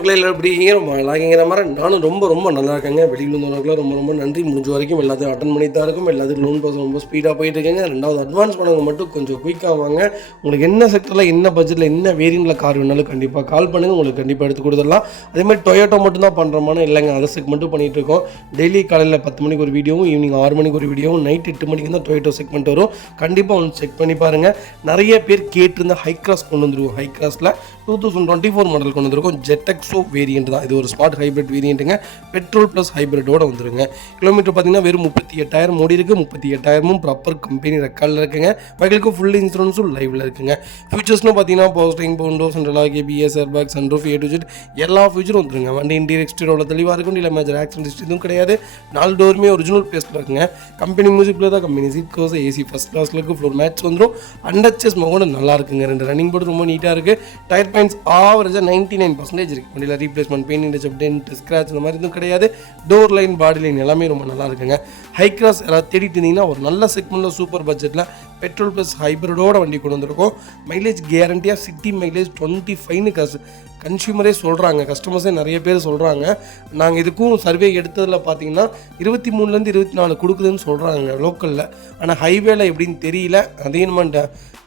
மக்களே எல்லாம் எப்படி இருக்கீங்கிற மாதிரி நானும் ரொம்ப நல்லா இருக்கேங்க. வெளியில் வந்தவங்களுக்குலாம் ரொம்ப நன்றி. முடிஞ்ச வரைக்கும் எல்லாத்தையும் அட்டன் பண்ணி தான் இருக்கும். எல்லாத்துக்கும் லோன் ப்ராசஸ் ரொம்ப ஸ்பீடாக போயிட்டு இருக்கேங்க. ரெண்டாவது அட்வான்ஸ் பண்ணவங்க மட்டும் கொஞ்சம் குயிக்காக வாங்க. உங்களுக்கு என்ன செக்டரில் என்ன பட்ஜெட்டில் என்ன வேரியண்ட்டில் கார் வேணாலும் கண்டிப்பாக கால் பண்ணுங்கள். உங்களுக்கு கண்டிப்பாக எடுத்து கொடுத்துடலாம். அதேமாதிரி டொயோட்டோ மட்டும் தான் பண்ணுறோமான இல்லைங்க, அதை செக்மெண்ட்டும் பண்ணிகிட்டு இருக்கோம். டெய்லி காலையில் 10 மணிக்கு ஒரு வீடியோவும் ஈவினிங் 6 மணிக்கு ஒரு வீடியோவும் நைட் 8 மணிக்கு தான் டொயோட்டோ செக்மெண்ட் வரும். கண்டிப்பாக ஒன்று செக் பண்ணி பாருங்கள். நிறைய பேர் கேட்டிருந்த ஹை கிராஸ் கொண்டு வந்துருவோம். ஹை கிராஸில் 2024 மாடல் கொண்டு வந்திருக்கும். ஜெட்டெக்ஸோ வேரியண்ட் தான் இது. ஒரு ஸ்மார்ட் ஹைப்ரிட் வேரியண்ட்டுங்க. பெட்ரோல் ப்ளஸ் ஹைப்ரிட்டோட வந்துருங்க. கிலோமீட்டர் பார்த்தீங்கன்னா வெறும் 38,000 ஓடி இருக்குது. 38,000 ப்ராப்பர் கம்பெனி ரெக்கார்டில் இருக்குங்க. பைகளுக்கு ஃபுல் இன்சூரன்ஸும் லைவில் இருக்குங்க. ஃபியூச்சர்ஸ்னு பார்த்தீங்கன்னா power steering, window, central lock, ABS, airbag, sunroof, A to Z எல்லா ஃபியூச்சரும் வந்துருங்க. வண்டி இன்டீரியர் எக்ஸ்டீரியரோட தெளிவாக இருக்கும். இல்லை மேஜர் ஆக்சிடென்ட் எதுவும் கிடையாது. 4 டோருமே ஒரிஜினல் பேஸ்ட்டில் இருக்குங்க. கம்பெனி மியூசிக்கில் தான் company seat covers, AC first கிளாஸில் இருக்குது. ஃப்ளோர் மேட்ச் வந்துடும். அண்டர்ச்சஸ் மகோட நல்லா இருக்குங்க. 2 ரன்னிங் போர்டு ரொம்ப நீட்டாக இருக்குது. டயர் பாயிண்ட்ஸ் ஆவரேஜாக 99% இருக்குது. வண்டியில் replacement, painting touch, dent, scratch இந்த மாதிரி எதுவும் கிடையாது. டோர் லைன், பாடி லைன் எல்லாமே ரொம்ப நல்லா இருக்குங்க. ஹை கிராஸ் எல்லாம் தேடிட்டு இருந்தீங்கன்னா ஒரு நல்ல செக்மெண்ட்டில் சூப்பர் பட்ஜெட்டில் பெட்ரோல் ப்ளஸ் ஹைப்ரிடோட வண்டி கொண்டு வந்திருக்கோம். மைலேஜ் கேரண்டியாக சிட்டி மைலேஜ் 25 கன்சியூமரே சொல்கிறாங்க. கஸ்டமர்ஸே நிறைய பேர் சொல்கிறாங்க. நாங்கள் இதுக்கும் சர்வே எடுத்ததில் பார்த்தீங்கன்னா 23லேருந்து 24 கொடுக்குதுன்னு சொல்கிறாங்க லோக்கலில். ஆனால் ஹைவேல எப்படின்னு தெரியல. அதையும்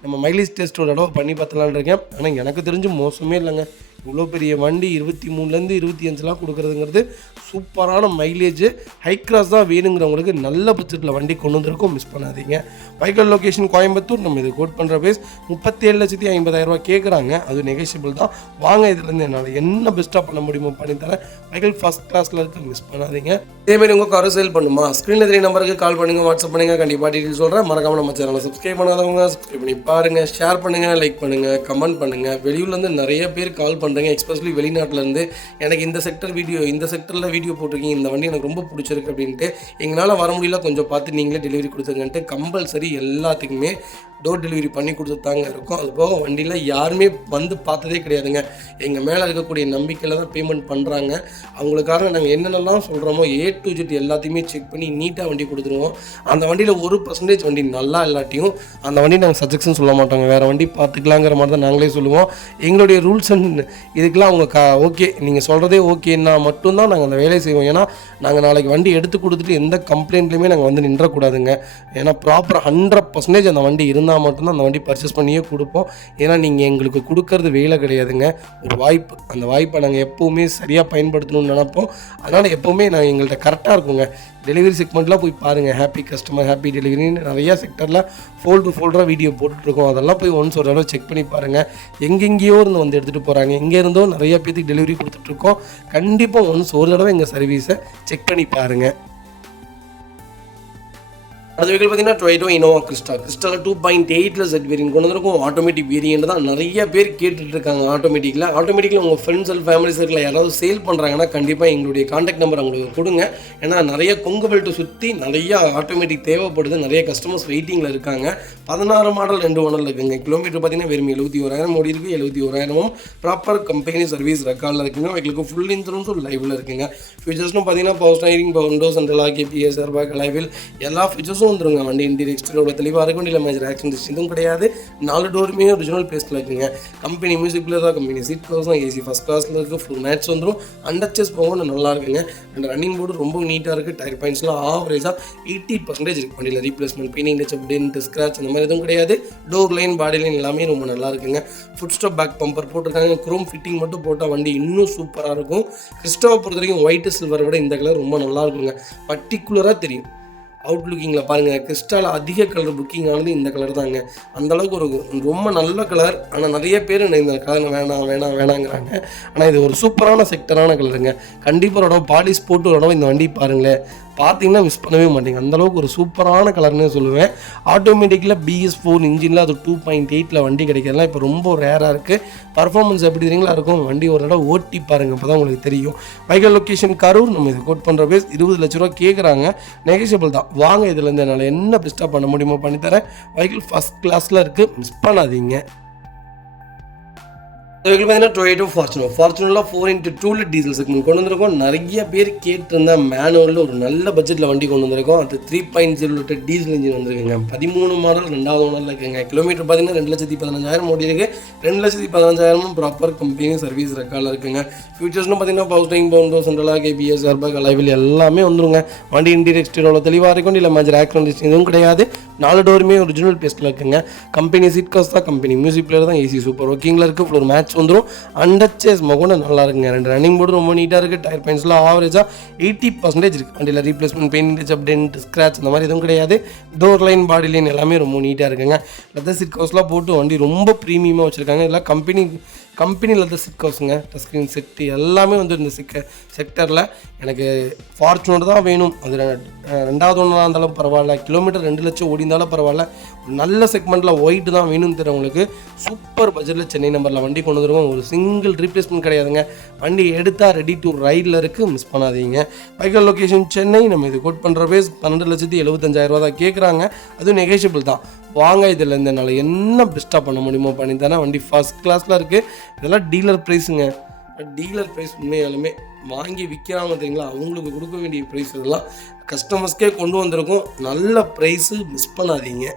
நம்ம மைலேஜ் டெஸ்ட் ஒரு தடவை பண்ணி பார்த்தலான்னு இருக்கேன். ஆனால் எனக்கு தெரிஞ்சு மோசமே இல்லைங்க. இவ்வளோ பெரிய வண்டி 23லேருந்து 25 கொடுக்குறதுங்கிறது சூப்பரான மைலேஜ். ஹை கிராஸ் தான் வேணுங்கிறவங்களுக்கு நல்ல பட்ஜெட்டில் வண்டி கொண்டு வந்திருக்கோம். மிஸ் பண்ணாதீங்க. வைக்கல் லொக்கேஷன் கோயம்புத்தூர். நம்ம இது கோட் பண்ணுற பேஸ் 37,50,000 கேட்குறாங்க. அது நெகோஷியபிள் தான். வாங்க இதுலேருந்து என்னால் என்ன பெஸ்ட்டாக பண்ண முடியுமோ பண்ணி தரேன். வைக்கல் ஃபஸ்ட் கிளாஸில் இருக்குது. மிஸ் பண்ணாதீங்க. இதேமாதிரி உங்கள் காரை சேல் பண்ணுமா? ஸ்க்ரீனில் 3 நம்பருக்கு கால் பண்ணுங்கள், வாட்ஸ்அப் பண்ணுங்கள். கண்டிப்பாக டீட்டெயில் சொல்கிறேன். மறக்காமல் நம்ம சேனலை சப்ஸ்கிரைப் பண்ணாதவங்க சப்ஸ்கிரைப் பண்ணி பாருங்கள். ஷேர் பண்ணுங்கள், லைக் பண்ணுங்கள், கமெண்ட் பண்ணுங்கள். வெளியூர்லேருந்து நிறைய பேர் கால் பண்ணுறேங்க. எஸ்பெஷலி வெளிநாட்டிலேருந்து எனக்கு இந்த செக்டரில் வீடியோ போட்டிருக்கீங்க, இந்த வண்டி எனக்கு ரொம்ப பிடிச்சிருக்கு அப்படின்ட்டு. எங்களால் வர முடியல, கொஞ்சம் பார்த்து நீங்களே டெலிவரி கொடுத்துங்கன்ட்டு கம்பல்சரி எல்லாத்துக்குமே டோர் டெலிவரி பண்ணி கொடுத்துட்டாங்க இருக்கும். அதுபோக வண்டியில் யாருமே வந்து பார்த்ததே கிடையாதுங்க. எங்கள் மேலே இருக்கக்கூடிய நம்பிக்கையில் தான் பேமெண்ட் பண்ணுறாங்க. அவங்களுக்காக நாங்கள் என்னென்னலாம் சொல்கிறோமோ A to Z எல்லாத்தையுமே செக் பண்ணி நீட்டாக வண்டி கொடுத்துருவோம். அந்த வண்டியில் 1% வண்டி நல்லா இல்லாட்டியும் அந்த வண்டி நாங்கள் சஜெக்ஷன் சொல்ல மாட்டோங்க. வேறு வண்டி பார்த்துக்கலாங்கிற மாதிரி தான் நாங்களே சொல்லுவோம். எங்களுடைய ரூல்ஸ் அண்ட் இதுக்கெலாம் அவங்க ஓகே நீங்கள் சொல்கிறதே ஓகேன்னா மட்டும்தான் நாங்கள் அந்த வேலையை செய்வோம். ஏன்னா நாங்கள் நாளைக்கு வண்டி எடுத்து கொடுத்துட்டு எந்த கம்ப்ளைண்ட்லையுமே நாங்கள் வந்து நின்றக்கூடாதுங்க. ஏன்னா ப்ராப்பர் 100% அந்த வண்டி இருந்தால் மட்டும்தான் அந்த வண்டி பர்ச்சேஸ் பண்ணியே கொடுப்போம். ஏன்னா நீங்கள் எங்களுக்கு கொடுக்கறது வேலை கிடையாதுங்க, ஒரு வாய்ப்பு. அந்த வாய்ப்பை நாங்கள் எப்போவுமே சரியாக பயன்படுத்தணும்னு நினைப்போம். அதனால் எப்போவுமே நாங்கள் எங்கள்கிட்ட கரெக்டாக இருக்குங்க. டெலிவரி செக்மெண்ட்லாம் போய் பாருங்கள். ஹாப்பி கஸ்டமர், ஹாப்பி டெலிவரின்னு நிறையா செக்டரில் ஃபோல்டராக வீடியோ போட்டுட்ருக்கோம். அதெல்லாம் போய் ஒன்ஸ் ஒரு தடவை செக் பண்ணி பாருங்கள். எங்கெங்கேயோ இருந்து வந்து எடுத்துகிட்டு போகிறாங்க, எங்கே இருந்தோ நிறையா பேருக்கு டெலிவரி கொடுத்துட்ருக்கோம். கண்டிப்பாக ஒன்ஸ் ஒரு தடவை எங்கள் சர்வீஸை செக் பண்ணி பாருங்கள். அது வெஹிக்கிள் பார்த்தீங்கன்னா டொயோட்டோ இனோவா கிறிஸ்டால 2.8 செட் வேரியன்ட் கொண்டு வந்திருக்கும். ஆட்டோமேட்டிக் வேரியன்ட் தான் நிறைய பேர் கேட்டுட்டு இருக்காங்க. ஆட்டோமேட்டிக்கில் உங்கள் ஃப்ரெண்ட்ஸ் அண்ட் ஃபேமிலி சர்க்கிளில் யாராவது சேல் பண்ணுறாங்கன்னா கண்டிப்பாக எங்களுடைய கான்டாக்ட் நம்பர் அவங்களுக்கு கொடுங்க. ஏன்னா நிறைய கொங்கு பெல்ட்டை சுற்றி நிறையா ஆட்டோமேட்டிக் தேவைப்படுது. நிறைய கஸ்டமர்ஸ் வெயிட்டிங்கில் இருக்காங்க. 16 மாடல் 2 ஓனரில் இருக்குங்க. கிலோமீட்டர் பார்த்தீங்கன்னா வெறும் 71,000 ஓடி இருக்குது. 71,000 ப்ராப்பர் கம்பெனி சர்வீஸ் ரெக்கார்டில் இருக்குங்க. அவங்களுக்கு ஃபுல் இன்சூரன்ஸும் லைவில் இருக்குங்க. ஃபியூச்சர்ஸ்னு பார்த்தீங்கன்னா power steering, window, central lock, ABS, airbag, alloy எல்லா ஃபியூச்சர்ஸும் வந்துருங்க. வண்டி இன்டீரியர் எக்ஸ்டீரியரோட தெளிவாக இருக்கும். வண்டியில் மேஜர் ஆக்சிடென்ட் எதுவும் கிடையாது. 4 டோருமே ஒரிஜினல் பேஸ்ட்டில் இருக்குங்க. கம்பெனி மியூசிக்கில் தான் கம்பெனி சீட் கவர்ஸ் தான், AC ஃபஸ்ட் கிளாஸில் இருக்குது. ஃபுல் மேட்ச் வந்துடும். அண்டர்ச்சஸ் போகணும் நல்லா இருக்குங்க. அண்ட் ரன்னிங் போர்டு ரொம்ப நீட்டாக இருக்குது. டயர் பாயிண்ட்ஸ்லாம் ஆவரேஜாக 80% இருக்குது. வண்டியில் replacement, painting touch, dent, scratch அந்த மாதிரி எதுவும் கிடையாது. டோர் லைன், பாடி லைன் எல்லாமே ரொம்ப நல்லா இருக்குங்க. ஃபுட் ஸ்டாப் பேக் பம்பர் போட்டிருக்காங்க. குரோம் ஃபிட்டிங் மட்டும் போட்டால் வண்டி இன்னும் சூப்பராக இருக்கும். கிறிஸ்டாவை பொறுத்த வரைக்கும் ஒயிட்டு சில்வரை விட இந்த கலர் ரொம்ப நல்லா இருக்குங்க. பர்டிகுலராக தெரியும். அவுட்லுக்கிங்கில் பாருங்கள், கிறிஸ்டால் அதிக கலர் புக்கிங் ஆனது இந்த கலர் தாங்க. அந்தளவுக்கு ஒரு ரொம்ப நல்ல கலர். ஆனால் நிறைய பேர் இந்த கலர் வேணாங்கிறாங்க. ஆனால் இது ஒரு சூப்பரான செக்டரான கலருங்க. கண்டிப்பாக ஒரு தடவை பாலிஷ் போட்டு ஒரு தடவை இந்த வண்டி பாருங்களேன். பார்த்தீங்கன்னா மிஸ் பண்ணவே மாட்டேங்க. அந்தளவுக்கு ஒரு சூப்பரான கலர்னு சொல்லுவேன். ஆட்டோமேட்டிக்கில் BS4 இன்ஜினில் அது 2.8 வண்டி கிடைக்கிறதுலாம் இப்போ ரொம்ப ரேராக இருக்குது. பர்ஃபார்மன்ஸ் எப்படி தெரியுங்களா இருக்கும். வண்டி ஒரு தடவை ஓட்டி பாருங்கள், அப்போ தான் உங்களுக்கு தெரியும். வைக்கல் லொக்கேஷன் கரூர். நம்ம இது கோட் பண்ணுற பேஸ் 20 லட்ச ரூபா கேட்குறாங்க. நெகோஷியபிள் தான். வாங்க இதுலேருந்து என்னால் என்ன பெஸ்ட்டாக பண்ண முடியுமோ பண்ணித்தரேன். வைக்கல் ஃபஸ்ட் கிளாஸில் இருக்குது. மிஸ் பண்ணாதீங்க. அதுக்கு பார்த்தீங்கன்னா டொயோட்டோ ஃபார்ச்சுனரில் 4x2 டீசல் செக்மெண்ட் கொண்டு வந்திருக்கோம். நிறைய பேர் கேட்டிருந்த மேனுவலில் ஒரு நல்ல பட்ஜெட்டில் வண்டி கொண்டு வந்திருக்கோம். அது 3.0 லிட்டர் டீசல் இன்ஜின் வந்துருக்குங்க. 13 மாடல் 2வது ஓனரில் இருக்குங்க. கிலோமீட்டர் பார்த்தீங்கன்னா 2,15,000 ஓடி இருக்குது. 2,15,000 ப்ராப்பர் கம்பெனி சர்வீஸ் ரெக்கார்டில் இருக்குங்க. ஃபியூச்சர்ஸ்னு பார்த்தீங்கன்னா power steering, power window, central lock, ABS, airbag, alloy wheel எல்லாமே வந்துருங்க. வண்டி இன்டீரியர் எக்ஸ்டீரியர் தெளிவாக இருக்கும். இல்லை மேஜர் ஆக்சிடென்ட் எதுவும் கிடையாது. 4 டோருமே ஒரிஜினல் பேஸ்ட்டில் இருக்குங்க. கம்பெனி சீட் கவர்ஸ் தான், கம்பெனி மியூசிக் பிளேயர் தான், ஏசி சூப்பர் ஒர்க்கிங்கில் இருக்குது. ஃப்ளோர் மேட்ச் வந்துடும். அண்டர்ச்சேஸ் மகோட நல்லா இருக்குங்க. 2 ரன்னிங் போர்டு ரொம்ப நீட்டாக இருக்குது. டயர் பாயிண்ட்ஸ்லாம் ஆவரேஜாக 80% இருக்குது. வண்டியில் ரீப்ளேஸ்மெண்ட், பெயிண்ட், டென்ட், ஸ்க்ராட்ச் அந்த மாதிரி எதுவும் கிடையாது. டோர் லைன், பாடி லைன் எல்லாமே ரொம்ப நீட்டாக இருக்குங்க. லெதர் சீட் கவர்ஸ்லாம் போட்டு வண்டி ரொம்ப ப்ரீமியமாக வச்சுருக்காங்க. இதெல்லாம் கம்பெனி லெதர் சீட் கவர்ஸுங்க. டச் ஸ்க்ரீன் செட்டு எல்லாமே வந்து இந்த செக்டரில் எனக்கு ஃபார்ச்சுனர் தான் வேணும். அது 2வது ஒன்றா இருந்தாலும் பரவாயில்ல, கிலோமீட்டர் 2 லட்சம் ஓடி இருந்தாலும் பரவாயில்ல, ஒரு நல்ல செக்மெண்ட்டில் ஒயிட் தான் வேணும்னு தெரியுறவங்களுக்கு சூப்பர் பட்ஜெட்டில் சென்னை நம்பரில் வண்டி கொண்டு வந்துருக்கோம். ஒரு சிங்கிள் ரீப்ளேஸ்மெண்ட் கிடையாதுங்க. வண்டி எடுத்தால் ரெடி டு ரைடில் இருக்குது, மிஸ் பண்ணாதீங்க. பைக்கல் லொக்கேஷன் சென்னை. நம்ம இது கோட் பண்ணுற பேஸ் 12,75,000 தான் கேட்குறாங்க. அதுவும் நெகோஷியபிள் தான். வாங்க, இதில் என்னால் என்ன பெஸ்ட்டாக பண்ண முடியுமோ பண்ணி தானே. வண்டி ஃபர்ஸ்ட் கிளாஸில் இருக்குது. இதெல்லாம் டீலர் ப்ரைஸுங்க. டீலர் ப்ரைஸ் உண்மையாலுமே வாங்கி விற்கிறாங்க தெரியுங்களா, அவங்களுக்கு கொடுக்க வேண்டிய ப்ரைஸ் இதெல்லாம் கஸ்டமர்ஸ்க்கே கொண்டு வந்திருக்கோம். நல்ல ப்ரைஸு, மிஸ் பண்ணாதீங்க.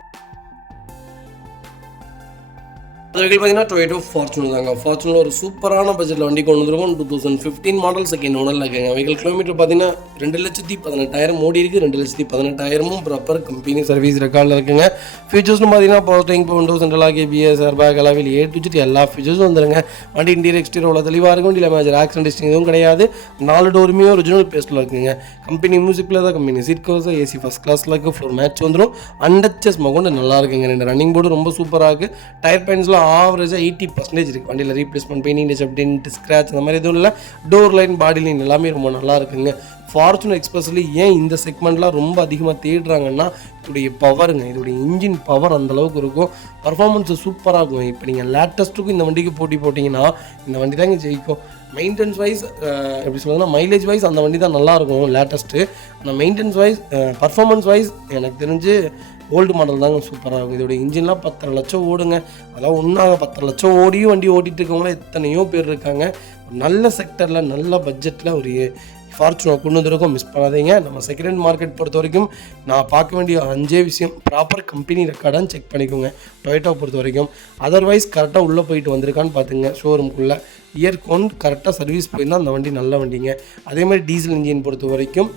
அது பார்த்தீங்கன்னா டொயோட்டோ ஃபார்ச்சுனர் தாங்க. ஃபார்ச்சுனர் ஒரு சூப்பரான பட்ஜெட்டில் வண்டி கொண்டு வந்துருக்கோம். 2015 மாடல் செகண்ட் ஓனரில் இருக்குங்க. வெஹிக்கல் கிலோமீட்டர் பார்த்தீங்கன்னா 2,18,000 ஓடி இருக்குது. 2,18,000 ப்ராப்பர் கம்பெனி சர்வீஸ் ரெக்கார்டில் இருக்குங்க. ஃபியூச்சர்ஸ்னு பார்த்தீங்கன்னா power steering, power window, central lock, ABS, airbag, alloy wheel A to Z எல்லா ஃபியூச்சர்ஸும் வந்துருங்க. வண்டி இன்டீரியர் எக்ஸ்டீரியர் தெளிவாக இருக்கும். இல்லை மேஜர் ஆக்சிடென்ட் எதுவும் கிடையாது. 4 டோருமே ஒரிஜினல் பேஸ்ட்டில் இருக்குங்க. கம்பெனி மியூசிக்கில் தான், company seat covers, AC first கிளாஸில் இருக்குது. ஃப்ளோர் மேட்ச் வந்துடும். அண்டர்ச்சஸ் மகொண்டு நல்லா இருக்குங்க. 2 ரன்னிங் போர்டு ரொம்ப சூப்பராக இருக்குது. டயர் பாயிண்ட்ஸ்லாம் ஆவரேஜாக 80% இருக்குது. வண்டியில் ரீப்ளேஸ்மெண்ட், பெயிண்டிங், டென்ட், ஸ்க்ராட்ச் அந்த மாதிரி எதுவும் இல்லை. டோர் லைன், பாடி லைன் எல்லாமே ரொம்ப நல்லா இருக்குங்க. ஃபார்ச்சுனர் எக்ஸ்பிரஸ்லி ஏன் இந்த செக்மெண்ட்லாம் ரொம்ப அதிகமாக தேடுறாங்கன்னா, இதோடைய பவருங்க. இதோடைய இன்ஜின் பவர் அந்தளவுக்கு இருக்கும். பர்ஃபார்மன்ஸு சூப்பராக இருக்கும். இப்போ நீங்கள் லேட்டஸ்ட்டுக்கும் இந்த வண்டிக்கு போட்டி போட்டிங்கன்னா இந்த வண்டி தாங்க ஜெயிக்கும். மெயின்டெனன்ஸ் வைஸ் எப்படி சொல்லுங்கன்னா, மைலேஜ் வைஸ் அந்த வண்டி தான் நல்லாயிருக்கும் லேட்டஸ்ட்டு. ஆனால் மெயின்டெனன்ஸ் வைஸ், பர்ஃபார்மன்ஸ் வைஸ் எனக்கு தெரிஞ்சு ஓல்டு மாடல் தாங்க சூப்பராக இருக்கும். இதோட இன்ஜின்லாம் 10.5 லட்சம் ஓடுங்க. அதெல்லாம் ஒன்றாக 10.5 லட்சம் ஓடியும் வண்டி ஓட்டிகிட்டு இருக்கவங்களாம் எத்தனையோ பேர் இருக்காங்க. ஒரு நல்ல செக்டரில், நல்ல பட்ஜெட்டில் ஒரு ஃபார்ச்சுனர் கொண்டு வந்திருக்கோம், மிஸ் பண்ணாதீங்க. நம்ம செகண்ட் ஹேண்ட் மார்க்கெட் பொறுத்த வரைக்கும் நான் பார்க்க வேண்டிய 5 விஷயம். ப்ராப்பர் கம்பெனி ரெக்கார்டான்னு செக் பண்ணிக்கோங்க டொயோட்டோவை பொறுத்த வரைக்கும். அதர்வைஸ் கரெக்டாக உள்ளே போயிட்டு வந்திருக்கான்னு பார்த்துங்க. ஷோரூம்குள்ளே இயர்கோன் கரெக்டாக சர்வீஸ் போயிருந்தால் அந்த வண்டி நல்ல வண்டிங்க. அதேமாதிரி டீசல் இன்ஜின் பொறுத்த வரைக்கும்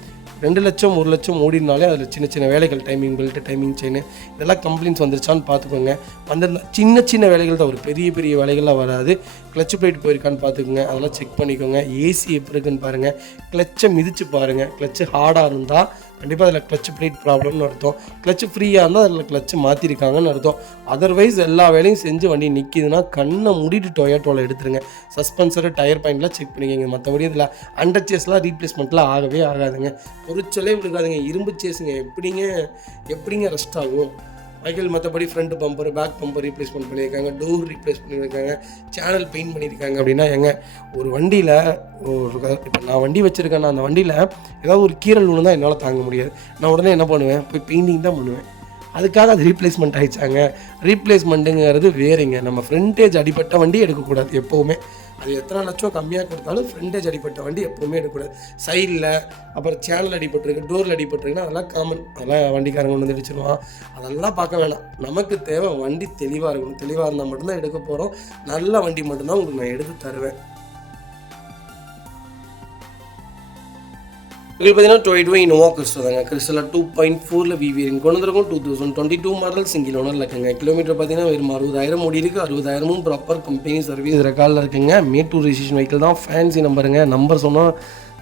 2 லட்சம் 1 லட்சம் ஓடினாலே அதில் சின்ன சின்ன வேலைகள், டைமிங் பெல்ட்டு, டைமிங் செயின் இதெல்லாம் கம்ப்ளைண்ட்ஸ் வந்துருச்சான்னு பார்த்துக்கோங்க. வந்திருந்தா சின்ன சின்ன வேலைகள் தான், ஒரு பெரிய வேலைகள்லாம் வராது. கிளச் பிளேட் போயிருக்கான்னு பார்த்துக்கோங்க, அதெல்லாம் செக் பண்ணிக்கோங்க. ஏசி எப்படி இருக்குன்னு பாருங்கள். கிளச்சை மிதித்து பாருங்கள். கிளச்சு ஹார்டாக இருந்தால் கண்டிப்பாக அதில் கிளச் பிளேட் ப்ராப்ளம்னு அர்த்தம். கிளச்சு ஃப்ரீயாக இருந்தால் அதில் கிளச்சு மாற்றிருக்காங்கன்னு அர்த்தம். அதர்வைஸ் எல்லா வேலையும் செஞ்சு வண்டி நிற்கிதுன்னா கண்ணை மூடிட்டு டொயோட்டோவில் எடுத்துருங்க. சஸ்பென்சரு, டயர் பாயிண்ட்லாம் செக் பண்ணிக்கோங்க. மற்றபடி இதில் அண்டர் சேஸ்லாம் ரீப்ளேஸ்மெண்ட்லாம் ஆகவே ஆகாதுங்க. பொருட்களே விழுக்காதுங்க. இரும்பு சேஸுங்க எப்படிங்க ரெஸ்ட் ஆகும். வெஹிக்கிள் மற்றபடி front bumper, back bumper replacement பண்ணியிருக்காங்க. டோர் ரீப்ளேஸ் பண்ணியிருக்காங்க. சேனல் பெயிண்ட் பண்ணியிருக்காங்க. அப்படின்னா ஒரு வண்டியில் இப்போ நான் வண்டி வச்சுருக்கேன், அந்த வண்டியில் ஏதாவது ஒரு கீறல் ஒன்று தான் என்னால் தாங்க முடியாது. நான் உடனே என்ன பண்ணுவேன், போய் பெயிண்டிங் தான் பண்ணுவேன். அதுக்காக அது ரீப்ளேஸ்மெண்ட் ஆகிடுச்சாங்க. ரீப்ளேஸ்மெண்ட்டுங்கிறது வேறுங்க. நம்ம ஃப்ரண்டேஜ் அடிப்பட்ட வண்டி எடுக்கக்கூடாது எப்போவுமே. அது எத்தனை லட்சம் கம்மியாக கொடுத்தாலும் ஃப்ரண்டேஜ் அடிப்பட்ட வண்டி எப்போவுமே எடுக்கக்கூடாது. சைடில் அப்புறம் சேனல் அடிபட்டுருக்கு, டோரில் அடிபட்டுருக்குன்னா அதெல்லாம் காமன். அதெல்லாம் வண்டிக்காரங்க கொண்டு வந்து அடிச்சிடுவான். அதெல்லாம் பார்க்க வேணாம். நமக்கு தேவை வண்டி தெளிவாக இருக்கணும். தெளிவாக இருந்தால் மட்டும்தான் எடுக்க போகிறோம். நல்ல வண்டி மட்டும்தான் உங்களுக்கு நான் எடுத்து தருவேன். இது பார்த்தீங்கன்னா டொயோட்டோ இனோவா கிறிஸ்டோ தாங்க. கிறிஸ்டோவில் 2.4 VVR கொண்டு வந்திருக்கும். 2022 மாடல் சிங்கிள் ஓனரில் இருக்குங்க. கிலோமீட்டர் பார்த்தீங்கன்னா வெறும் 60,000 ஓடி இருக்குது. 60,000 ப்ராப்பர் கம்பெனி சர்வீஸ் ரெக்கார்டில் இருக்குங்க. மேட் டு ரிஜிஸ்ட்ரேஷன் வெஹிக்கிள் தான். ஃபேன்சி நம்பருங்க. நம்பர் சொன்னால்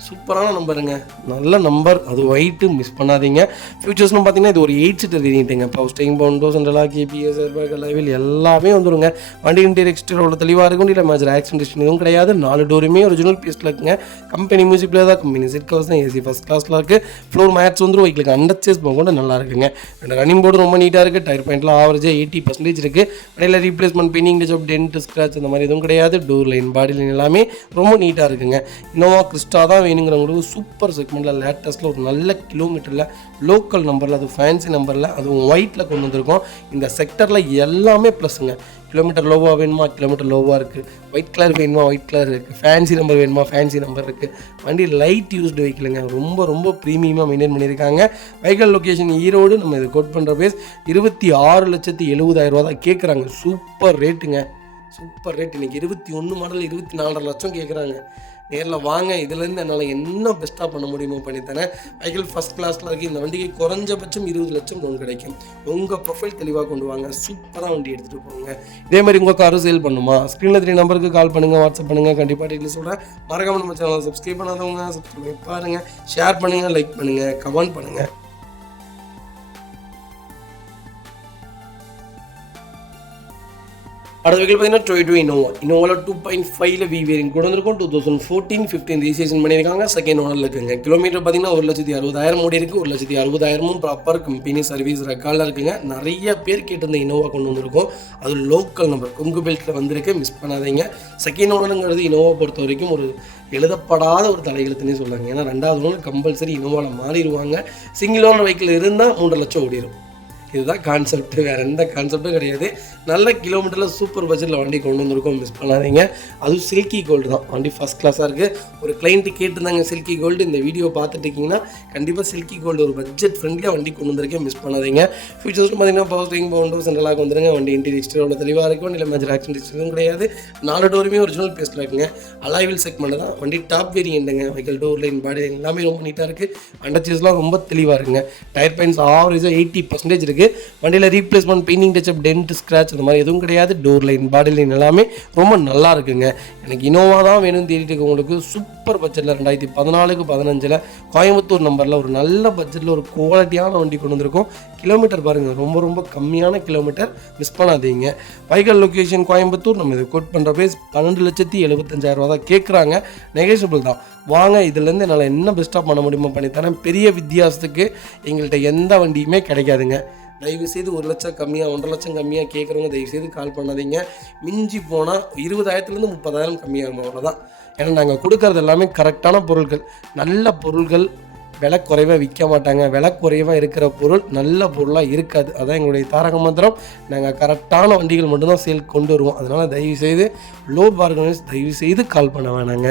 சூப்பரான நம்பருங்க. நல்ல நம்பர். அது ஒயிட்டு, மிஸ் பண்ணாதீங்க. ஃபியூச்சர்ஸ்னு பார்த்தீங்கன்னா இது ஒரு 8 சீட்டர் வேரியண்ட்டுங்க. Power steering, power window, central lock, ABS, airbag, alloy wheel எல்லாமே வந்துடுங்க. வண்டி இன்டீரியர் எக்ஸ்டீரியர் தெளிவாக இருக்கும். இல்லை மேஜர் ஆக்சிடென்ட் எதுவும் கிடையாது. 4 டோருமே ஒரிஜினல் பீஸில் இருக்குங்க. கம்பெனி மியூசிக் பிளேயர் தான், கம்பெனி சீட் கவர்ஸ் தான், ஏசி ஃபஸ்ட் கிளாஸில் இருக்குது. ஃப்ளோர் மேட்ச் வந்துடும். வெஹிக்கிளுக்கு அண்டர் சேஸ் கூட நல்லா இருக்குங்க. 2 ரன்னிங் போர்டு ரொம்ப நீட்டாக இருக்குது. டயர் பாயிண்ட்லாம் ஆவரேஜாக 80% இருக்குது. இடையில ரீப்ளேஸ்மெண்ட், பெயிண்டிங், டென்ட், ஸ்க்ராட்ச் அந்த மாதிரி எதுவும் கிடையாது. டோர் லைன், பாடி லைன் எல்லாமே ரொம்ப நீட்டாக இருக்குங்க. இனோவா கிறிஸ்டா தான் வேணுங்கிறவங்களுக்கு சூப்பர் செக்மெண்ட்டில் லேட்டஸ்ட்டில் ஒரு நல்ல கிலோமீட்டரில் லோக்கல் நம்பரில், அது ஃபேன்சி நம்பரில், அதுவும் ஒயிட்டில் கொண்டு வந்திருக்கோம். இந்த செக்டரில் எல்லாமே ப்ளஸ்ஸுங்க. கிலோமீட்டர் லோவாக வேணுமா, கிலோமீட்டர் லோவாக இருக்குது. ஒயிட் கலர் வேணுமா, ஒயிட் கலர் இருக்குது. ஃபேன்சி நம்பர் வேணுமா, ஃபேன்சி நம்பர் இருக்குது. வண்டி லைட் யூஸ்டு வெஹிக்கிளுங்க, ரொம்ப ரொம்ப ப்ரீமியமாக மெயின்டைன் பண்ணியிருக்காங்க. Vehicle location Erode. நம்ம இது கோட் பண்ணுற பேஸ் 26,70,000 தான் கேட்குறாங்க. சூப்பர் ரேட்டுங்க, சூப்பர் ரேட். இன்றைக்கி 21 மாடல் 24.5 லட்சம் கேட்குறாங்க. நேரில் வாங்க, இதுலேருந்து என்னால் என்ன பெஸ்ட்டாக பண்ண முடியுமோ பண்ணித்தரேன். வெஹிக்கிள் ஃபஸ்ட் கிளாஸில் இருக்குது. இந்த வண்டிக்கு குறைஞ்சபட்சம் 20 லட்சம் லோன் கிடைக்கும். உங்கள் ப்ரொஃபைல் தெளிவாக கொண்டு வாங்க, சூப்பராக வண்டி எடுத்துகிட்டு போங்க. இதே மாதிரி உங்கள் காரும் சேல் பண்ணுமா, ஸ்க்ரீனில் 3 நம்பருக்கு கால் பண்ணுங்கள், வாட்ஸ்அப் பண்ணுங்கள். கண்டிப்பாக டீட்டெயில்ஸ் சொல்கிறேன். மறக்காம நம்ம சேனலை சப்ஸ்கிரைப் பண்ணாதவங்க சப்ஸ்கிரைப் பண்ணி பாருங்கள், ஷேர் பண்ணுங்கள், லைக் பண்ணுங்கள், கமெண்ட் பண்ணுங்கள். அடுத்த வெஹிக்கிள் பார்த்தீங்கன்னா டொயோட்டோ இனோவாவில் 2.5 வி வேரியன்ட் கொண்டு வந்திருக்கும். 2014-15 ரிஜிஸ்ட்ரேஷன் பண்ணியிருக்காங்க. செகண்ட் ஓனரில் இருக்குங்க. கிலோமீட்டர் பார்த்தீங்கன்னா 1,60,000 ஓடி இருக்குது. 1,60,000 ப்ராப்பர் கம்பெனி சர்வீஸ் ரெக்கார்டில் இருக்குங்க. நிறைய பேர் கேட்டிருந்த இனோவா கொண்டு வந்திருக்கும். அது லோக்கல் நம்பர் கொங்கு பெல்ட்டில் வந்திருக்கு, மிஸ் பண்ணாதீங்க. செகண்ட் ஓனருங்கிறது இனோவா பொறுத்த வரைக்கும் ஒரு எழுதப்படாத ஒரு தலையெழுத்துன்னே சொல்லுவாங்க. ஏன்னா 2வது ஓனர் கம்பல்சரி இனோவாவில் மாறிடுவாங்க. சிங்கிள் ஓனர் வெஹிக்கிள் இருந்தால் 3 லட்சம் ஓடிடும். இதுதான் கான்செப்ட், வேறு எந்த கான்செப்டும் கிடையாது. நல்ல கிலோமீட்டரில் சூப்பர் பட்ஜெட்டில் வண்டி கொண்டு வந்திருக்கோம், மிஸ் பண்ணாதீங்க. அதுவும் சில்கி கோல்டு தான். வண்டி ஃபஸ்ட் கிளாஸாக இருக்குது. ஒரு கிளைண்ட்டு கேட்டிருந்தாங்க சில்கி கோல்டு. இந்த வீடியோ பார்த்துட்டிங்கன்னா கண்டிப்பாக சில்கி கோல்டு ஒரு பட்ஜெட் ஃப்ரெண்ட்லியாக வண்டி கொண்டு வந்திருக்கேன், மிஸ் பண்ணாதீங்க. ஃபியூச்சர்ஸ் பார்த்தீங்கன்னா பவர் ஸ்டீரிங், பவுண்டோ சென்ட்ரலாக வந்துருங்க. வண்டி இன்டீரியர் எக்ஸ்டீரியரோட தெளிவாக இருக்கும். இல்லை மேஜர் ஆக்சிடென்ட் கிடையாது. 4 டோருமே ஒரிஜினல் பேஸ்ட்டில் இருக்குங்க. அலாய்வில் செக்மெண்ட் தான். வண்டி டாப் வேரியண்ட்டுங்க. வெஹிக்கல் டோர் லைன், பாடி எல்லாமே ரொம்ப நீட்டாக இருக்குது. அண்டர்ச்சேஸ்லாம் ரொம்ப தெளிவாக இருக்குங்க. டயர் பைன்ஸ் ஆவரேஜாக 80% இருக்குது. வண்டியில் replacement, painting touch up, dent, scratch அந்த மாதிரி எதுவும் கிடையாது. டோர் லைன், பாடி லைன் எல்லாமே ரொம்ப நல்லா இருக்குங்க. எனக்கு இனோவா தான் வேணும்னு தேடிட்டு இருக்கவங்களுக்கு சூப்பர் பட்ஜெட்டில் 2014-15 கோயம்புத்தூர் நம்பரில் ஒரு நல்ல பட்ஜெட்டில் ஒரு குவாலிட்டியான வண்டி கொண்டு வந்திருக்கோம். கிலோமீட்டர் பாருங்கள், ரொம்ப ரொம்ப கம்மியான கிலோமீட்டர், மிஸ் பண்ணாதீங்க. Vehicle location Coimbatore. நம்ம இதை கோட் பண்ணுற பேஸ் 12,75,000 தான் கேட்குறாங்க. நெகோஷியபிள் தான். வாங்க, இதுலேருந்து என்னால் என்ன பெஸ்ட்டாக பண்ண முடியுமோ பண்ணித்தரேன். பெரிய வித்தியாசத்துக்கு எங்கள்கிட்ட எந்த வண்டியுமே கிடைக்காதுங்க. தயவுசெய்து 1 லட்சம் கம்மியாக, 1.5 லட்சம் கம்மியாக கேட்குறவங்க தயவுசெய்து கால் பண்ணாதீங்க. மிஞ்சி போனால் 20,000 30,000 கம்மியாகும், அவ்வளோதான். ஏன்னா நாங்கள் கொடுக்கறது எல்லாமே கரெக்டான பொருட்கள், நல்ல பொருட்கள். விலை குறைவாக விற்க மாட்டாங்க. விலை குறைவாக இருக்கிற பொருள் நல்ல பொருளாக இருக்காது. அதான் எங்களுடைய தாரக மந்திரம். நாங்கள் கரெக்டான வண்டிகள் மட்டும்தான் சேல் கொண்டு வருவோம். அதனால் தயவுசெய்து லோ பார்கனைஸ் தயவுசெய்து கால் பண்ண வேணாங்க.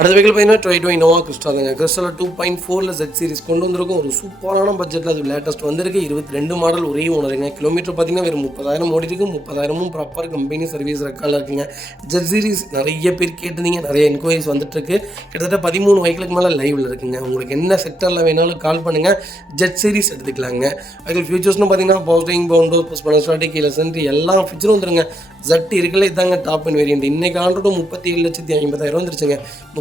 அடுத்த வெஹிக்கிள் பார்த்தீங்கன்னா டொயோட்டோ இனோவா கிறிஸ்டா தாங்க. கிறிஸ்டாவில் 2.4 Z சீரிஸ் கொண்டு வந்திருக்கும். ஒரு சூப்பரான பட்ஜெட்டில் அது லேட்டஸ்ட் வந்திருக்கு. 22 மாடல், ஒரே ஓனருங்க. கிலோமீட்டர் பார்த்தீங்கன்னா வெறும் 30,000 ஓடி இருக்குது. 30,000 ப்ராப்பர் கம்பெனி சர்வீஸ் ரெக்கார்டில் இருக்குங்க. Z சீரிஸ் நிறைய பேர் கேட்டிருந்தீங்க, நிறைய என்கொயரிஸ் வந்துட்டுருக்கு. கிட்டத்தட்ட 13 வெஹிக்கிளுக்கு மேலே லைவில் இருக்குங்க. உங்களுக்கு என்ன செக்டரில் வேணாலும் கால் பண்ணுங்கள், Z சீரிஸ் எடுத்துக்கலாங்க. அதுக்கு ஃபியூச்சர்ஸ்னு பார்த்தீங்கன்னா பவர் ஸ்டீரிங், பவுண்டோ, ஸ்பெனஸ்டாட்டிக், கீழே சென்ட்ரி எல்லா ஃபியூச்சரும் வந்துருங்க. Z இருக்குல்ல, இதாங்க டாப் அண்ட் வேரியன்ட். இன்றைக்கி ஆல்ரெடி 37,50,000 வந்துருச்சுங்க.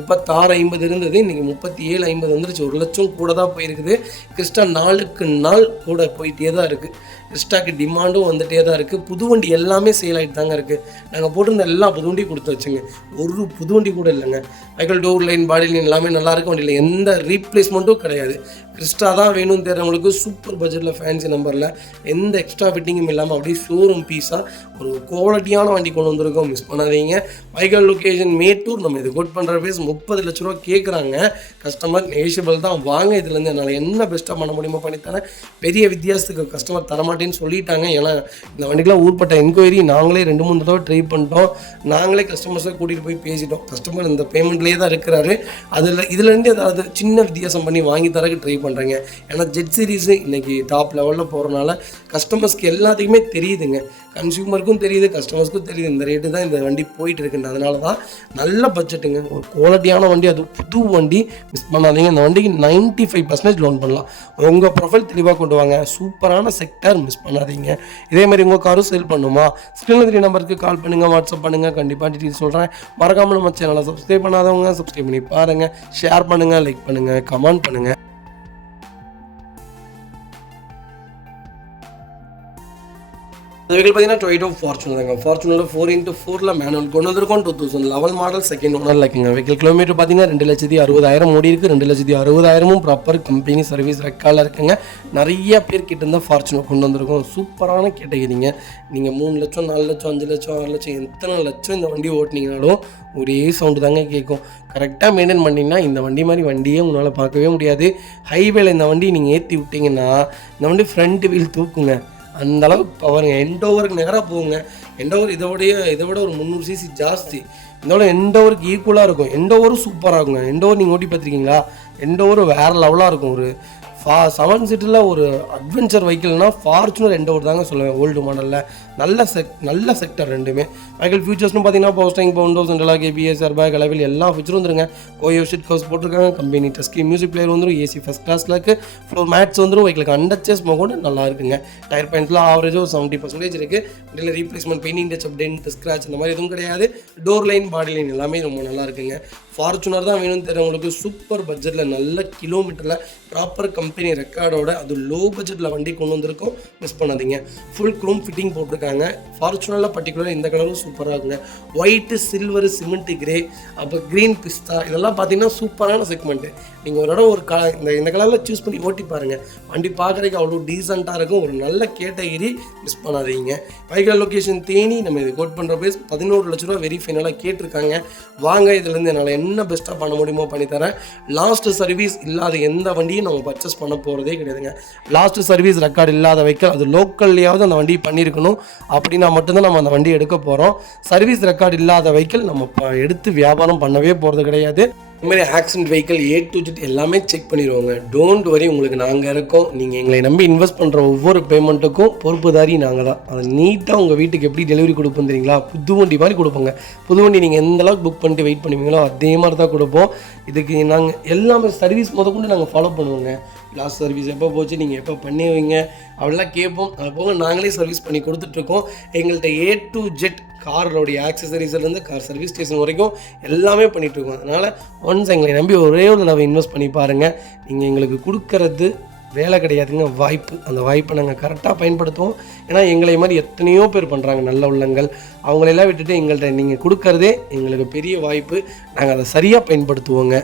36,50 இருந்தது, இன்றைக்கி 37,50 வந்துருச்சு. 1 லட்சம் கூட தான் போயிருக்குது. கிறிஸ்டா நாளுக்கு நாள் கூட போயிட்டே தான் இருக்குது. கிறிஸ்டாக்கு டிமாண்டும் வந்துகிட்டே தான் இருக்குது. புது வண்டி எல்லாமே சேல் ஆகிட்டு தாங்க இருக்குது. நாங்கள் போட்டிருந்த எல்லா புது வண்டியும் கொடுத்து வச்சுங்க. ஒரு புது வண்டி கூட இல்லைங்க. வெஹிக்கிள் டோர் லைன், பாடி லைன் எல்லாமே நல்லாயிருக்கும். வண்டியில் எந்த ரீப்ளேஸ்மெண்ட்டும் கிடையாது. கிறிஸ்டா தான் வேணும்னு தெரிஞ்சவங்களுக்கு சூப்பர் பட்ஜெட்டில் ஃபேன்சி நம்பரில் எந்த எக்ஸ்ட்ரா ஃபிட்டிங்கும் இல்லாமல் அப்படியே ஷோரூம் பீஸாக ஒரு குவாலிட்டியான வண்டி கொண்டு வந்திருக்கோம், மிஸ் பண்ணாதீங்க. Vehicle location Mettur. நம்ம இது கோட் பண்ணுற பேஸ் 30 லட்ச ரூபா கேட்குறாங்க. கஸ்டமர் நெகோஷியபிள் தான். வாங்க, இதுலேருந்து என்னால் என்ன பெஸ்ட்டாக பண்ண முடியுமோ பண்ணித்தரேன். பெரிய வித்தியாசத்துக்கு கஸ்டமர் தரமாட்டேன்னு சொல்லிட்டாங்க. ஏன்னா இந்த வண்டிக்கெலாம் ஊர்பட்ட என்கொயரி நாங்களே 2-3 தடவை ட்ரை பண்ணிட்டோம். நாங்களே கஸ்டமர்ஸை கூட்டிகிட்டு போய் பேசிட்டோம். கஸ்டமர் இந்த பேமெண்ட்லேயே தான் இருக்கிறாரு. இதுலேருந்து ஏதாவது சின்ன வித்தியாசம் பண்ணி வாங்கி தரக்கு ட்ரை பண்ணுறேங்க. ஏன்னா Z சீரிஸு இன்றைக்கி டாப் லெவலில் போகிறனால கஸ்டமர்ஸ்க்கு எல்லாத்துக்குமே தெரியுதுங்க. கன்சியூமருக்கும் தெரியுது, கஸ்டமர்ஸ்க்கும் தெரியுது இந்த ரேட்டு தான் இந்த வண்டி போயிட்டு இருக்குன்னு. அதனால தான் நல்ல பட்ஜெட்டுங்க, ஒரு குவாலிட்டியான வண்டி, அது புது வண்டி, மிஸ் பண்ணாதீங்க. இந்த வண்டிக்கு 95% லோன் பண்ணலாம். உங்கள் ப்ரொஃபைல் தெளிவாக கொண்டு வாங்க. சூப்பரான செக்டர், மிஸ் பண்ணாதீங்க. இதேமாதிரி உங்கள் காரும் சேல் பண்ணுமா, ஸ்க்ரீனில் 3 நம்பருக்கு கால் பண்ணுங்கள், வாட்ஸ்அப் பண்ணுங்கள். கண்டிப்பாக டீட்டெயில்ஸ் சொல்கிறேன். மறக்காமல் நம்ம சேனலை சப்ஸ்கிரைப் பண்ணாதவங்க சப்ஸ்கிரைப் பண்ணி பாருங்கள், ஷேர் பண்ணுங்கள், லைக் பண்ணுங்கள், கமெண்ட் பண்ணுங்கள். இந்த வெஹிக்கிள் பார்த்தீங்கன்னா டொயோட்டோ ஃபார்ச்சுனர் தாங்க. ஃபார்ச்சுனர் 4x4 மேனுவல் கொண்டு வந்திருக்கோம். 2011 மாடல், செகண்ட் ஓனரில் இருக்குங்க. வெஹிக்கிள் கிலோமீட்டர் பார்த்தீங்கன்னா 2,60,000 ஓடி இருக்குது. 2,60,000 ப்ராப்பர் கம்பெனி சர்வீஸ் ரெக்கார்டில் இருக்குங்க. நிறைய பேர் கிட்ட இருந்தால் ஃபார்ச்சுனர் கொண்டு வந்திருக்கோம். சூப்பரான கேட்டகிரிங்க. நீங்கள் 3 லட்சம் 4 லட்சம் 5 லட்சம் 6 லட்சம் எத்தனை லட்சம் இந்த வண்டி ஓட்டினீங்கனாலும் ஒரே சவுண்டு தாங்க கேட்கும். கரெக்டாக மெயின்டைன் பண்ணிங்கன்னா இந்த வண்டி மாதிரி வண்டியே உங்களால் பார்க்கவே முடியாது. ஹைவேல இந்த வண்டி நீங்கள் ஏற்றி விட்டிங்கன்னா இந்த வண்டி ஃப்ரண்ட் வீல் தூக்குங்க. அந்தளவுக்கு பவருங்க. எண்டோவருக்கு நேராக போகுங்க. எண்டோவர் இதை விட ஒரு 300 சிசி ஜாஸ்தி. இதோட எண்டோவருக்கு ஈக்குவலாக இருக்கும். எண்டோவரும் சூப்பராக இருக்குங்க. எண்டோவர் நீங்கள் ஓட்டி பார்த்துருக்கீங்களா? எண்டோவர் வேறு லெவலாக இருக்கும். ஒரு 7 சீட்டில் ஒரு அட்வென்ச்சர் வெஹிக்கிள்னால் ஃபார்ச்சுனர் எண்டோவர் தாங்க சொல்லுவேன். ஓல்டு மாடலில் நல்ல செக்டர் ரெண்டுமே. வெஹிக்கிள் ஃபியூச்சர்ஸ்னு பார்த்தீங்கன்னா power steering, Windows, central ABS, airbag, அளவில் எல்லா ஃபியூச்சரும் வந்துருங்க. கோயோ ஷீட் கவர்ஸ் போட்டிருக்காங்க. கம்பெனி டஸ்கி மியூசிக் பிளேயர் வந்துடும். AC ஃபஸ்ட் கிளாஸில் இருக்குது. ஃப்ளோர் மேட்ஸ் வந்துடும். வெஹிக்கிளுக்கு அண்டர்ச்சேஸ் கூட நல்லா இருக்குங்க. டயர் பாயிண்ட்லாம் ஆவரேஜாக ஒரு 70% இருக்குது. இதில் replacement, painting touch up, dent, scratch இந்த மாதிரி எதுவும் கிடையாது. டோர் லைன், பாடி லைன் எல்லாமே ரொம்ப நல்லா இருக்குங்க. ஃபார்ச்சுனர் தான் வேணும்னு தெரிஞ்சவங்களுக்கு சூப்பர் பட்ஜெட்டில் நல்ல கிலோமீட்டரில் ப்ராப்பர் கம்பெனி ரெக்கார்டோட அது லோ பட்ஜெட்டில் வண்டி கொண்டு வந்திருக்கோம். மிஸ் பண்ணாதீங்க. ஃபுல் க்ரோம் ஃபிட்டிங் போட்டிருக்காங்க. ஃபார்ச்சுனரில் பர்டிகுலராக இந்த கலரும் சூப்பராக இருக்குங்க. ஒயிட்டு, சில்வர், சிமெண்ட் கிரே, அப்போ க்ரீன் பிஸ்தா இதெல்லாம் பார்த்தீங்கன்னா சூப்பரான செக்மெண்ட்டு. நீங்கள் ஒரு இடம் ஒரு இந்த கலரில் சூஸ் பண்ணி ஓட்டி பாருங்கள். வண்டி பார்க்குறதுக்கு அவ்வளோ டீசெண்டாக இருக்கும். ஒரு நல்ல கேட்டகிரி. மிஸ் பண்ணாதீங்க. Vehicle location Theni. நம்ம இது கோட் பண்ணுற ப்ரைஸ் 11 லட்ச ரூபா வெரி ஃபைனலாக கேட்டிருக்காங்க. வாங்க, இதுலேருந்து என்னால் என்ன பெஸ்ட்டாக பண்ண முடியுமோ பண்ணித்தரேன். லாஸ்ட் சர்வீஸ் இல்லாத எந்த வண்டியும் நம்ம பர்ச்சேஸ் பண்ண போகிறதே கிடையாதுங்க. லாஸ்ட் சர்வீஸ் ரெக்கார்டு இல்லாத வெஹிக்கிள் அது லோக்கல்லையாவது அந்த வண்டி பண்ணியிருக்கணும். அப்படின்னா மட்டும்தான் நம்ம அந்த வண்டி எடுக்க போகிறோம். சர்வீஸ் ரெக்கார்டு இல்லாத வெஹிக்கிள் நம்ம எடுத்து வியாபாரம் பண்ணவே போகிறது கிடையாது. இதுமாதிரி accident vehicle A to Z எல்லாமே செக் பண்ணிடுவோங்க. டோன்ட் வரி, உங்களுக்கு நாங்கள் இருக்கோம். நீங்கள் எங்களை நம்பி இன்வெஸ்ட் பண்ணுற ஒவ்வொரு பேமெண்ட்டுக்கும் பொறுப்புதாரி நாங்கள் தான். அதை நீட்டாக உங்கள் வீட்டுக்கு எப்படி டெலிவரி கொடுப்போம் தெரியுங்களா? புது வண்டி மாதிரி கொடுப்போங்க. புது வண்டி நீங்கள் எந்த அளவுக்கு புக் பண்ணிட்டு வெயிட் பண்ணுவீங்களோ அதே மாதிரி தான் கொடுப்போம். இதுக்கு நாங்கள் எல்லாமே சர்வீஸ் முதற்கொண்டு நாங்கள் ஃபாலோ பண்ணுவோங்க. லாஸ்ட் சர்வீஸ் எப்போ போச்சு, நீங்கள் எப்போ பண்ணுவீங்க அப்படிலாம் கேட்போம். அது போக நாங்களே சர்வீஸ் பண்ணி கொடுத்துட்ருக்கோம். எங்கள்கிட்ட A to Z காரோடைய ஆக்சசரிஸ்லேருந்து கார் சர்வீஸ் ஸ்டேஷன் வரைக்கும் எல்லாமே பண்ணிகிட்ருக்கோம். அதனால் ஒன்ஸ் எங்களை நம்பி ஒரே ஒரு தடவை இன்வெஸ்ட் பண்ணி பாருங்கள். நீங்கள் எங்களுக்கு கொடுக்கறது வேலை கிடையாதுங்க, வாய்ப்பு. அந்த வாய்ப்பை நாங்கள் கரெக்டாக பயன்படுத்துவோம். ஏன்னா எங்களை மாதிரி எத்தனையோ பேர் பண்ணுறாங்க நல்ல உள்ளங்கள். அவங்களெல்லாம் விட்டுட்டு எங்கள்கிட்ட நீங்கள் கொடுக்கறதே எங்களுக்கு பெரிய வாய்ப்பு. நாங்கள் அதை சரியாக பயன்படுத்துவோங்க.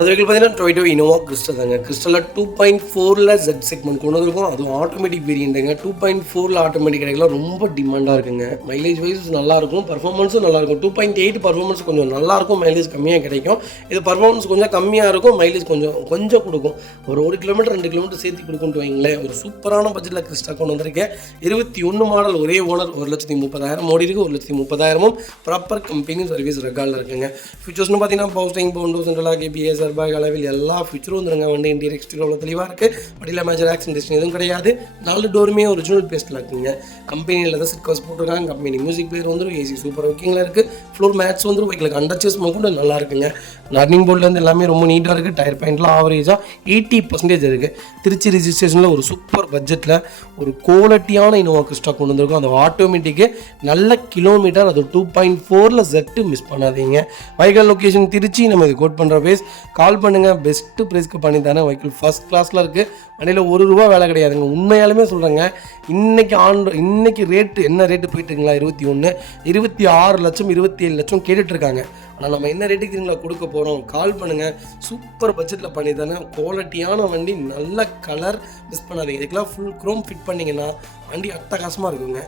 அது வரைக்கும் பார்த்தீங்கன்னா டொயோட்டோ இனோவா கிறிஸ்டல் தாங்க. கிறிஸ்டலில் 2.4 Z செக்மெண்ட் கொண்டு வந்திருக்கும். அதுவும் ஆட்டோமேட்டிக் வேரியண்ட்டுங்க. 2.4 ஆட்டோமேட்டிக் கிடைக்கலாம் ரொம்ப டிமாண்டாக இருக்குங்க. மைலேஜ் வைஸ் நல்லாயிருக்கும், பர்ஃபார்மன்ஸும் நல்லாயிருக்கும். 2.8 பர்ஃபார்மன்ஸ் கொஞ்சம் நல்லாயிருக்கும், மைலேஜ் கம்மியாக கிடைக்கும். இது பர்ஃபார்மன்ஸ் கொஞ்சம் கம்மியாக இருக்கும், மைலேஜ் கொஞ்சம் கொடுக்கும். ஒரு 1 கிலோமீட்டர் 2 கிலோமீட்டர் சேர்த்து கொடுக்குன்ட்டு வைங்களேன். ஒரு சூப்பரான பட்ஜெட்டில் கிறிஸ்டா கொண்டு வந்திருக்கேன். 21 மாடல், ஒரே ஓனர், 1,30,000 ஓடி இருக்குது. 1,30,000 ப்ராப்பர் கம்பெனி சர்வீஸ் ரெக்கார்டில் இருக்குங்க. ஃபீச்சர்ஸ்னு பார்த்தீங்கன்னா power steering, Windows, central ABS, airbag, அளவில் எல்லா ஃபியூச்சரும் வந்துருங்க. வண்டி இன்டீரியர் எக்ஸ்டீரியர் அவ்வளோ தெளிவாக இருக்குது. வண்டியில் மேஜர் ஆக்சிடென்ட் எதுவும் கிடையாது. 4 டோருமே ஒரிஜினல் பேஸ்ட்டில் இருக்குங்க. கம்பெனியில் தான் சீட் கவர்ஸ் போட்டிருக்காங்க. கம்பெனி மியூசிக் பிளேயர் வந்துடும். AC சூப்பர் ஒர்க்கிங்கில் இருக்குது. ஃப்ளோர் மேட்ஸ் வந்துடும். வெஹிக்கிளுக்கு அண்டர்ச்சேஸ் கூட நல்லா இருக்குங்க. ரன்னிங் போர்ட்லேருந்து எல்லாமே ரொம்ப நீட்டாக இருக்குது. டயர் பாயிண்ட்லாம் ஆவரேஜாக 80% இருக்குது. திருச்சி ரிஜிஸ்ட்ரேஷனில் ஒரு சூப்பர் பட்ஜெட்டில் ஒரு குவாலிட்டியான இனோவா கிறிஸ்டா கொண்டு வந்திருக்கும். அந்த ஆட்டோமேட்டிக்கு நல்ல கிலோமீட்டர், அது 2.4 Z. மிஸ் பண்ணாதீங்க. Vehicle location Trichy. நம்ம இது கோட் பண்ணுற பேஸ் கால் பண்ணுங்கள். பெஸ்ட்டு ப்ரைஸ்க்கு பண்ணி தானே. வெஹிக்கிள் ஃபஸ்ட் கிளாஸில் இருக்குது. வண்டியில் ₹1 வேலை கிடையாதுங்க. உண்மையாலுமே சொல்கிறேங்க. இன்னைக்கு ரேட்டு என்ன ரேட்டு போயிட்டுருங்களா? 21, 26 லட்சம், 27 லட்சம் கேட்டுட்ருக்காங்க. ஆனால் நம்ம என்ன ரேட்டுக்கு தெரியுங்களா கொடுக்க போகிறோம்? கால் பண்ணுங்கள். சூப்பர் பட்ஜெட்டில் பண்ணி தானே. குவாலிட்டியான வண்டி, நல்ல கலர். மிஸ் பண்ணாதீங்க. இதுக்கெல்லாம் ஃபுல் க்ரோம் ஃபிட் பண்ணிங்கன்னா வண்டி அட்டகாசமாக இருக்குங்க.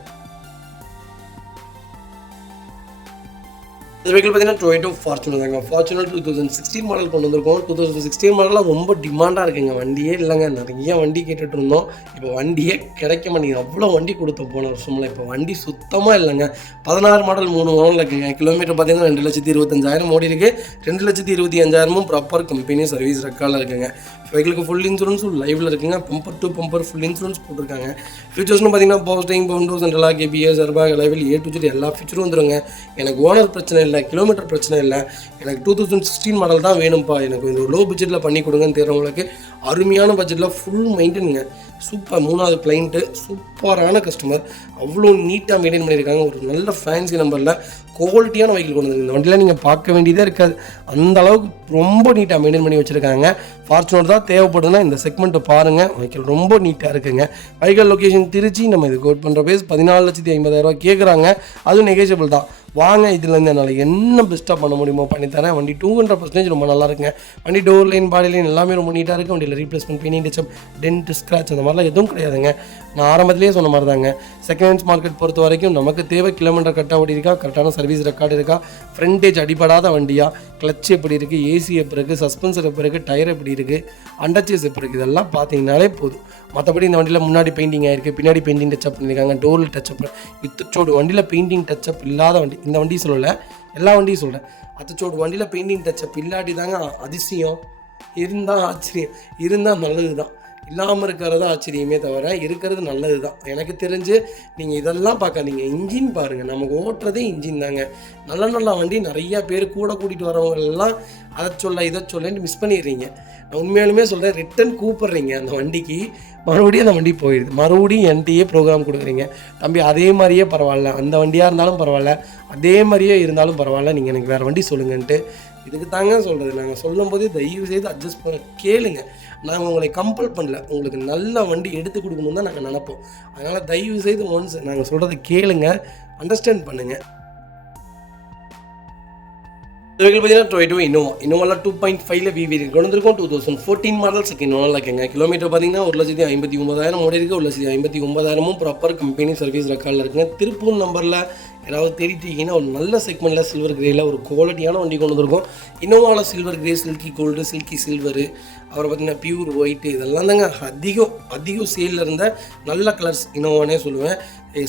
இந்த வெஹிக்கிள் பார்த்தீங்கன்னா டொயோட்டோ ஃபார்ச்சுனர் தாங்க. ஃபார்ச்சுனர் 2016 மாடல் கொண்டு வந்திருக்கோம். 2016 மாடலாம் ரொம்ப டிமாண்டாக இருக்குங்க. வண்டியே இல்லைங்க. நிறைய வண்டி கேட்டுட்டு இருந்தோம். இப்போ வண்டியே கிடைக்க மாட்டேங்குது. அவ்வளோ வண்டி கொடுத்த போன வருஷம்ல. இப்போ வண்டி சுத்தமாக இல்லைங்க. 16 மாடல் 3 மாடல் இருக்குங்க. கிலோமீட்டர் பார்த்தீங்கன்னா 2,25,000 ஓடி இருக்குது. 2,25,000 ப்ராப்பர் கம்பெனி சர்வீஸ் ரெக்கார்டில் இருக்குங்க. வெஹிக்கிளுக்கு ஃபுல் இன்சூரன்ஸும் லைவில் இருக்குங்க. Bumper to bumper full insurance போட்டிருக்காங்க. ஃபீச்சர்ஸ்னு பார்த்தீங்கன்னா power steering, Windows, central ABS, airbag, அளவில் A to Z எல்லா ஃபீச்சரும் வந்துருங்க. எனக்கு ஓனர் பிரச்சனை இல்லை, கிலோமீட்டர் பிரச்சனை இல்லை. எனக்கு 2016 மாடல் தான் வேணும்ப்பா, எனக்கு இந்த லோ பட்ஜெட்டில் பண்ணி கொடுங்கன்னு தெரிறவங்களுக்கு அருமையான பட்ஜெட்டில் ஃபுல் மெயின்டெனுங்க. சூப்பர். 3வது கிளைண்ட்டு சூப்பர் சூப்பரான கஸ்டமர், அவ்வளோ நீட்டாக மெயின்டைன் பண்ணியிருக்காங்க. ஒரு நல்ல ஃபேன்சி நம்பரில் குவாலிட்டியான வெஹிக்கிள் கொண்டு வந்து இந்த வண்டியில் நீங்கள் பார்க்க வேண்டியதே இருக்காது. அந்த அளவுக்கு ரொம்ப நீட்டாக மெயின்டைன் பண்ணி வச்சுருக்காங்க. ஃபார்ச்சுனர் தான் தேவைப்படுதுன்னா இந்த செக்மெண்ட்டை பாருங்கள், வெஹிக்கிள் ரொம்ப நீட்டாக இருக்குங்க. Vehicle location Trichy. நம்ம இது கோட் பண்ணுற பேஸ் 14,50,000 கேட்குறாங்க. அதுவும் நெகோஷியபிள் தான். வாங்க, இதுலேருந்து என்னால் என்ன பெஸ்ட்டாக பண்ண முடியுமோ பண்ணித்தரேன். வண்டி 200% ரொம்ப நல்லா இருக்குங்க. வண்டி டோர் லைன், பாடி லைன் எல்லாமே ரொம்ப நீட்டாக இருக்குது. வண்டியில் replacement, painting touch up, dent, scratch அந்த மாதிரிலாம் எதுவும் கிடையாதுங்க. நான் ஆரம்பத்திலேயே சொன்ன மாதிரி தாங்க, செகண்ட் ஹேண்ட்ஸ் மார்க்கெட் பொறுத்த வரைக்கும் நமக்கு தேவை கிலோமீட்டர் கரெக்டாக ஓடி இருக்கா, கரெக்டான சர்வீஸ் ரெக்கார்டு இருக்கா, ஃப்ரண்டேஜ் அடிபடாத வண்டியா, கிளச் எப்படி இருக்குது, ஏசி எப்படி இருக்குது, சஸ்பென்சர் எப்படி இருக்குது, டயர் எப்படி இருக்குது, அண்டர்ச்சேஸ் எப்படி இருக்குது, இதெல்லாம் பார்த்தீங்கனாலே போதும். மற்றபடி இந்த வண்டியில் முன்னாடி பெயிண்டிங் ஆகிருக்கு, பின்னாடி பெயிண்டிங் டச்சப் பண்ணியிருக்காங்க, டோரில் டச்சப். இத்தச்சோடு வண்டியில் பெயிண்டிங் டச்சப் இல்லாத வண்டி இந்த வண்டி சொல்லலை, எல்லா வண்டியும் சொல்கிறேன். அத்தச்சோடு வண்டியில் பெயிண்டிங் டச்சப் இல்லாட்டி தாங்க அதிசயம், இருந்தால் ஆச்சரியம், இருந்தால் நல்லது தான். இல்லாமல் இருக்கிறது ஆச்சரியமே தவிர இருக்கிறது நல்லது தான். எனக்கு தெரிஞ்சு நீங்கள் இதெல்லாம் பார்க்காதீங்க, இன்ஜின் பாருங்கள். நமக்கு ஓட்டுறதே இன்ஜின் தாங்க. நல்ல நல்ல வண்டி நிறையா பேர் கூட கூட்டிகிட்டு வரவங்கெல்லாம் அதை சொல்ல இதை சொல்லன்னு மிஸ் பண்ணிடுறீங்க. நான் உண்மையாலுமே சொல்கிறேன், ரிட்டன் கூப்பிட்றீங்க அந்த வண்டிக்கு, மறுபடியும் அந்த வண்டி போயிடுது, மறுபடியும் என்கிட்டயே ப்ரோக்ராம் கொடுக்குறீங்க. தம்பி அதே மாதிரியே பரவாயில்ல, அந்த வண்டியாக இருந்தாலும் பரவாயில்ல, அதே மாதிரியே இருந்தாலும் பரவாயில்ல, நீங்கள் எனக்கு வேறு வண்டி சொல்லுங்கன்ட்டு. இதுக்கு தாங்க சொல்கிறது, நாங்கள் சொல்லும் போதே தயவு செய்து அட்ஜஸ்ட் பண்ண கேளுங்க. நாங்கள் உங்களை கம்பல் பண்ணல, உங்களுக்கு நல்ல வண்டி எடுத்து கொடுக்கணுன்னு தான் நாங்கள் நினப்போம். அதனால் தயவு செய்து ஒன்ஸ் நாங்கள் சொல்கிறத கேளுங்க, அண்டர்ஸ்டாண்ட் பண்ணுங்கள். வெஹிக்கிள் பார்த்தீங்கன்னா டொயோட்டோ இனோவாவில் 2.5 வி வேரியன்ட் கொண்டு வந்திருக்கோம். 2014 மாடல் செகண்ட் ஓனரில் இருக்குங்க. கிலோமீட்டர் பார்த்தீங்கன்னா 1,59,000 ஓடி இருக்குது. 1,59,000 ப்ராப்பர் கம்பெனி சர்வீஸ் ரெக்கார்டில் இருக்குங்க. திருப்பூர் நம்பரில் யாராவது தேடிட்டீங்கன்னா ஒரு நல்ல செக்மெண்ட்டில் சில்வர் கிரேயில் ஒரு குவாலிட்டியான வண்டி கொண்டு வந்திருக்கோம். இனோவாவில் silver grey, silky gold, silky silver, அப்புறம் பார்த்திங்கன்னா பியூர் ஒயிட்டு, இதெல்லாம் தாங்க அதிகம் சேலில் இருந்த நல்ல கலர்ஸ் இனோவானே சொல்லுவேன்.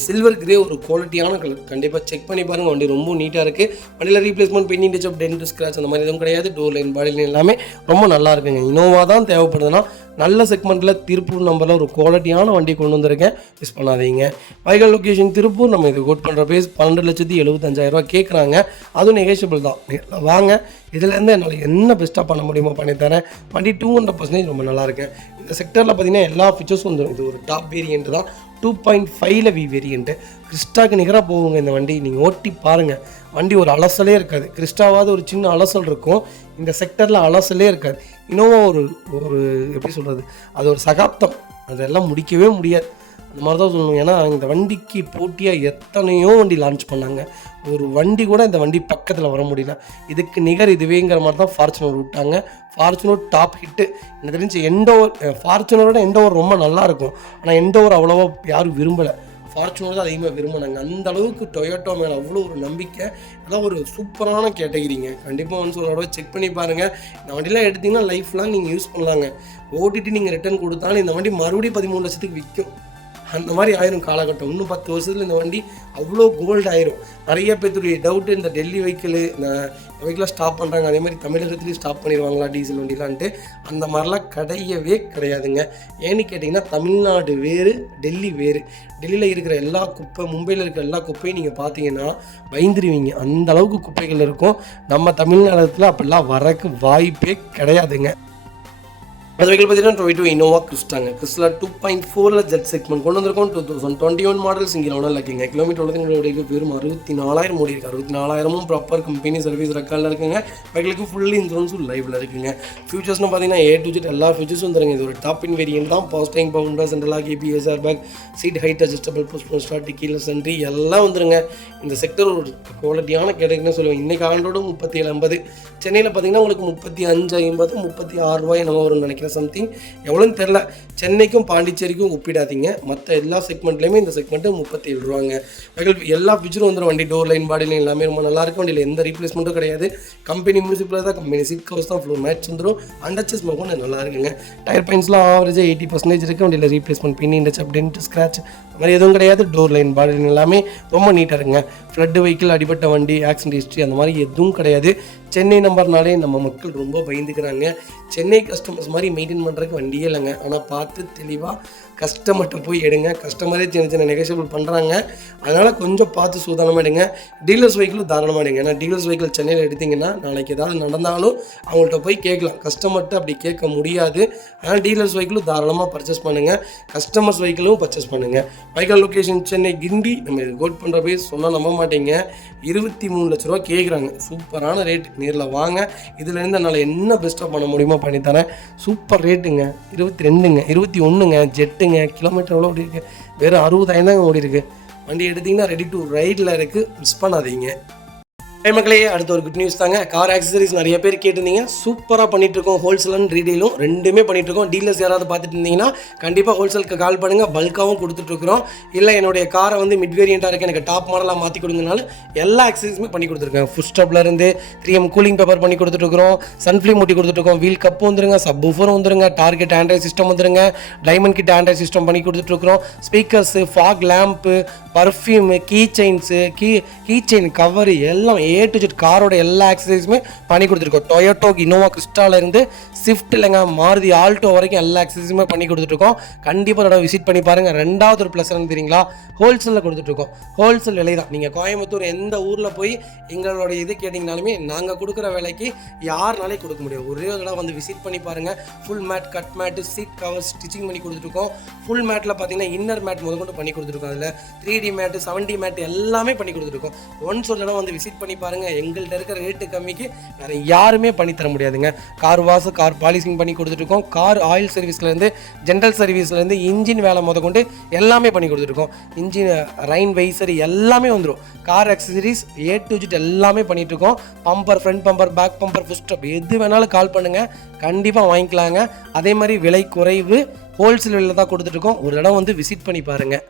சில்வர் கிரே ஒரு குவாலிட்டியான கலர், கண்டிப்பாக செக் பண்ணி பாருங்கள். வண்டி ரொம்ப நீட்டாக இருக்குது. வண்டியில் replacement, painting touch up, dent, scratch அந்த மாதிரி எதுவும் கிடையாது. டோர் லைன், பாடி லைன் எல்லாமே ரொம்ப நல்லா இருக்குங்க. இனோவா தான் தேவைப்படுதுன்னா நல்ல செக்மெண்ட்டில் திருப்பூர் நம்பரில் ஒரு குவாலிட்டியான வண்டி கொண்டு வந்திருக்கேன், மிஸ் பண்ணாதீங்க. Vehicle location Tiruppur. நம்ம இது கோட் பண்ணுற பேஸ் 12,75,000 கேட்குறாங்க. அதுவும் நெகோஷியபிள் தான். வாங்க, இதுலேருந்து என்னால் என்ன பெஸ்ட்டாக பண்ண முடியுமோ பண்ணித்தரேன். வண்டி 200% ரொம்ப நல்லாயிருக்கு. இந்த செக்டரில் பார்த்தீங்கன்னா எல்லா ஃபீச்சர்ஸும் வந்துடும். இது ஒரு டாப் வேரியன்ட் தான், 2.5 வி வேரியண்ட்டு. கிறிஸ்டாக்கு நிகராக போகுங்க இந்த வண்டி. நீங்கள் ஓட்டி பாருங்கள், வண்டி ஒரு அலசலே இருக்காது. கிறிஸ்டாவாவது ஒரு சின்ன அலசல் இருக்கும், இந்த செக்டரில் அலசலே இருக்காது. இன்னும் ஒரு எப்படி சொல்கிறது, அது ஒரு சகாப்தம், அதெல்லாம் முடிக்கவே முடியாது, அந்த மாதிரி தான் சொல்லணும். ஏன்னா இந்த வண்டிக்கு போட்டியாக எத்தனையோ வண்டி லான்ச் பண்ணாங்க, ஒரு வண்டி கூட இந்த வண்டி பக்கத்தில் வர முடியல. இதுக்கு நிகர் இதுவேங்கிற மாதிரி தான் ஃபார்ச்சுனர் விட்டாங்க. Fortuner top hit. எனக்கு தெரிஞ்சு எண்டோவர், ஃபார்ச்சுனரோட எண்டோவர் ரொம்ப நல்லாயிருக்கும், ஆனால் எண்டோவர் அவ்வளோவா யாரும் விரும்பலை. ஃபார்ச்சுனர் தான் அதிகமாக விரும்பினாங்க. அந்த அளவுக்கு டொயோட்டோ மேலே அவ்வளோ ஒரு நம்பிக்கை. அதெல்லாம் ஒரு சூப்பரான கேட்டகிரிங்க. கண்டிப்பாக வந்து ஒரு தடவை செக் பண்ணி பாருங்கள். இந்த வண்டிலாம் எடுத்திங்கன்னா லைஃப் லாங் நீங்கள் யூஸ் பண்ணலாங்க. ஓட்டிட்டு நீங்கள் ரிட்டர்ன் கொடுத்தாலும் இந்த வண்டி மறுபடியும் 13 லட்சத்துக்கு விற்கும். அந்த மாதிரி ஆயிரும் காலகட்டம். இன்னும் 10 வருஷத்தில் இந்த வண்டி அவ்வளோ கோல்டு ஆயிரும். நிறைய பேருடைய டவுட்டு, இந்த டெல்லி வெஹிக்கிள் இந்த வெஹிக்கிளாக ஸ்டாப் பண்ணுறாங்க, அதே மாதிரி தமிழகத்துலேயும் ஸ்டாப் பண்ணிடுவாங்களா டீசல் வண்டிலான்ட்டு. அந்த மாதிரிலாம் கிடையவே கிடையாதுங்க. ஏன்னு கேட்டிங்கன்னா தமிழ்நாடு வேறு, டெல்லி வேறு. டெல்லியில் இருக்கிற எல்லா குப்பை, மும்பையில் இருக்கிற எல்லா குப்பையும் நீங்கள் பார்த்தீங்கன்னா பயந்துருவீங்க, அந்த அளவுக்கு குப்பைகள் இருக்கும். நம்ம தமிழ்நாட்டில் அப்படிலாம் வரக்கு வாய்ப்பே கிடையாதுங்க. அது வெஹிக்கிள் பார்த்தீங்கன்னா டொயோட்டோ இனோவா கிறிஸ்டாங்க. கிறிஸ்டில் 2.4 ஜெட் செக்மெண்ட் கொண்டு வந்திருக்கோம். 2021 மாடல் சிங்கிள் ஓனர் இருக்குங்க. கிலோமீட்டர் உள்ளதுங்களுக்கு வெறும் 64,000 ஓடி இருக்குது. 64,000 ப்ராப்பர் கம்பெனி சர்வீஸ் ரெக்கார்டில் இருக்குங்க. வெஹிக்கிளுக்கு ஃபுல்லி இன்சூரன்ஸும் லைவில் இருக்குங்க. ஃபியூச்சர்ஸ்னு பார்த்தீங்கன்னா A to Z எல்லா ஃபியூச்சர்ஸும் வந்துருங்க. இது ஒரு டாப் இன் வேரியன்ட் தான். Power steering, power window, central lock, ABS, airbag, seat height adjustable, push start, கீழே சென்ட்ரி எல்லாம் வந்துருங்க. இந்த செக்டர் ஒரு குவாலிட்டியான கேட்டகரின்னு சொல்லுவேன். இன்றைக்கி ஆண்டோட 37,50. சென்னையில் பார்த்தீங்கன்னா உங்களுக்கு 35,50, 36 ரூபாய் நம்ம வரும்னு நினைக்கிறேன். சம்திங் எவ்வளோன்னு தெரில. சென்னைக்கும் பாண்டிச்சேரிக்கும் ஒப்பிடாதீங்க. மற்ற எல்லா செக்மெண்ட்லேயுமே இந்த செக்மெண்ட்டு 37 ரூபாங்க. எல்லா ஃபியூச்சரும் வந்துடும். வண்டி டோர் லைன், பாடி லைன் எல்லாமே ரொம்ப நல்லாயிருக்கும். வண்டியில் எந்த ரீப்ளேஸ்மெண்ட்டும் கிடையாது. கம்பெனி மியூசிக்கில் தான், கம்பெனி சீட் கவர்ஸ் தான், ஃப்ளோர் மேட்ச் வந்துடும். அண்டர்ச்சஸ் கொஞ்சம் நல்லா இருக்குங்க. டயர் பாயிண்ட்ஸ்லாம் ஆவரேஜாக 80% இருக்குது. வண்டியில் replacement, painting touch up, dent, scratch அது மாதிரி எதுவும் கிடையாது. டோர் லைன், பாடி லைன் எல்லாமே ரொம்ப நீட்டாக இருக்குங்க. ஃப்ளட் வெஹிக்கிள், அடிபட்ட வண்டி, ஆக்சிடென்ட் ஹிஸ்ட்ரி அந்த மாதிரி எதுவும் கிடையாது. சென்னை நம்பர்னாலே நம்ம மக்கள் ரொம்ப பயந்துக்கிறாங்க. சென்னை கஸ்டமர்ஸ் மாதிரி மெயின்டைன் பண்ணுறதுக்கு வண்டியே இல்லைங்க. ஆனால் பார்த்து தெளிவாக கஸ்டமர்கிட்ட போய் எடுங்க. கஸ்டமரே சின்ன சின்ன நெகோஷியபிள் பண்ணுறாங்க. அதனால் கொஞ்சம் பார்த்து சூதானமாக எடுங்க. டீலர்ஸ் வெஹிக்கிளும் தாராளமாக எடுங்க. ஏன்னா டீலர்ஸ் வெஹிக்கிள் சென்னையில் எடுத்திங்கன்னா நாளைக்கு ஏதாவது நடந்தாலும் அவங்கள்ட்ட போய் கேட்கலாம். கஸ்டமர்கிட்ட அப்படி கேட்க முடியாது. அதனால் டீலர்ஸ் வெஹிக்கிளும் தாராளமாக பர்ச்சேஸ் பண்ணுங்கள். கஸ்டமர்ஸ் வெஹிக்கிளும் பர்ச்சேஸ் பண்ணுங்கள். வைக்கால் லொக்கேஷன் சென்னை கிண்டி. நம்ம இது கோட் பண்ணுற போய் சொன்னால் நம்ப மாட்டீங்க, 23 லட்ச ரூபா கேட்குறாங்க. சூப்பரான ரேட். நேரில் வாங்க. இதுலேருந்து என்னால் என்ன பெஸ்ட்டாக பண்ண முடியுமோ பண்ணித்தரேன். சூப்பர் ரேட்டுங்க. 22ங்க, 21ங்க, ஜெட்டுங்க. கிலோமீட்டர் எவ்வளோ ஓடி இருக்குது? வெறும் 60,000 தாங்க ஓடி இருக்குது. வண்டி எடுத்திங்கன்னா ரெடி டு ரைடில் இருக்குது. மிஸ் பண்ணாதீங்க. மக்களே, அடுத்த ஒரு குட் நியூஸ் தாங்க. கார் ஆக்சசரிஸ் நிறைய பேர் கேட்டிருந்தீங்க. சூப்பராக பண்ணிகிட்ருக்கோம். ஹோல்சேல் அண்ட் ரீடெயிலும் ரெண்டுமே பண்ணிகிட்ருக்கோம். டீலர்ஸ் யாராவது பார்த்துட்டு இருந்தீங்கன்னா கண்டிப்பாக ஹோல்சேலுக்கு கால் பண்ணுங்கள். பல்காகவும் கொடுத்துட்ருக்குறோம். இல்லை என்னுடைய காரை வந்து மிட் வேரியண்ட்டாக இருக்குது, எனக்கு டாப் மாடலாக மாற்றி கொடுங்கனாலும் எல்லா ஆக்சசரிஸுமே பண்ணி கொடுத்துருக்கேன். ஃபுட் ஸ்டாப்லேருந்து 3M கூலிங் பேப்பர் பண்ணி கொடுத்துட்ருக்குறோம். சன்ஃப்ளீம் மூட்டி கொடுத்துட்ருக்கோம். வீல் கப்பு வந்துருங்க, சப் ஊஃபரும் வந்துருங்க, டார்கெட் ஆண்ட்ராய்ட் சிஸ்டம் வந்துருங்க, டைமண்ட் கிட் ஆண்ட்ராய்ட் சிஸ்டம் பண்ணி கொடுத்துட்ருக்குறோம். Speakers, fog lamp, perfume, key chains, key chain cover எல்லாம் A to Z காரோட எல்லா ஆக்சசரிஸுமே பண்ணி கொடுத்துருக்கோம். டொயோட்டோ இனோவா கிறிஸ்டாலேருந்து ஸ்விஃப்ட் இல்லைங்க, மாருதி ஆல்டோ வரைக்கும் எல்லா ஆக்சசரிஸுமே பண்ணி கொடுத்துட்ருக்கோம். கண்டிப்பாக அதோட விசிட் பண்ணி பாருங்கள். ரெண்டாவது ஒரு ப்ளஸ் என்ன தெரியுங்களா, ஹோல்சேலில் கொடுத்துட்ருக்கோம். ஹோல்சேல் விலை தான். நீங்கள் கோயம்புத்தூர் எந்த ஊரில் போய் எங்களோட இது கேட்டிங்கனாலுமே நாங்கள் கொடுக்குற விலைக்கு யாருனாலே கொடுக்க முடியும். ஒரே தடவை வந்து விசிட் பண்ணி பாருங்கள். Full mat, cut mat, seat cover stitching பண்ணி கொடுத்துருக்கோம். ஃபுல் மேட்டில் பார்த்தீங்கன்னா இன்னர் மேட் முதற்கொண்டு பண்ணி கொடுத்துருக்கோம். அதில் 3D மேட்டு, 7D மேட்டு எல்லாமே பண்ணி கொடுத்துருக்கோம். ஒன்ஸ் ஒரு தடவை வந்து விசிட் பண்ணி பாருங்கள். எங்கள்கிட்ட இருக்கிற ரேட்டு கம்மிக்கு வேறு யாருமே பண்ணித்தர முடியாதுங்க. கார் வாஷ், கார் பாலிசிங் பண்ணி கொடுத்துருக்கோம். கார் ஆயில் சர்வீஸ்லேருந்து, ஜென்ரல் சர்வீஸ்லேருந்து, இன்ஜின் வேலை முதற்கொண்டு எல்லாமே பண்ணி கொடுத்துருக்கோம். இன்ஜின் ரைன் வைசர் எல்லாமே வந்துடும். Car accessories A to Z எல்லாமே பண்ணிகிட்ருக்கோம். Bumper, front bumper, back bumper, foot stop எது வேணாலும் கால் பண்ணுங்கள். கண்டிப்பாக வாங்கிக்கலாங்க. அதே மாதிரி விலை குறைவு. ஹோல்சேல் விலையில் தான் கொடுத்துட்ருக்கோம். ஒரு இடம் வந்து விசிட் பண்ணி பாருங்கள்.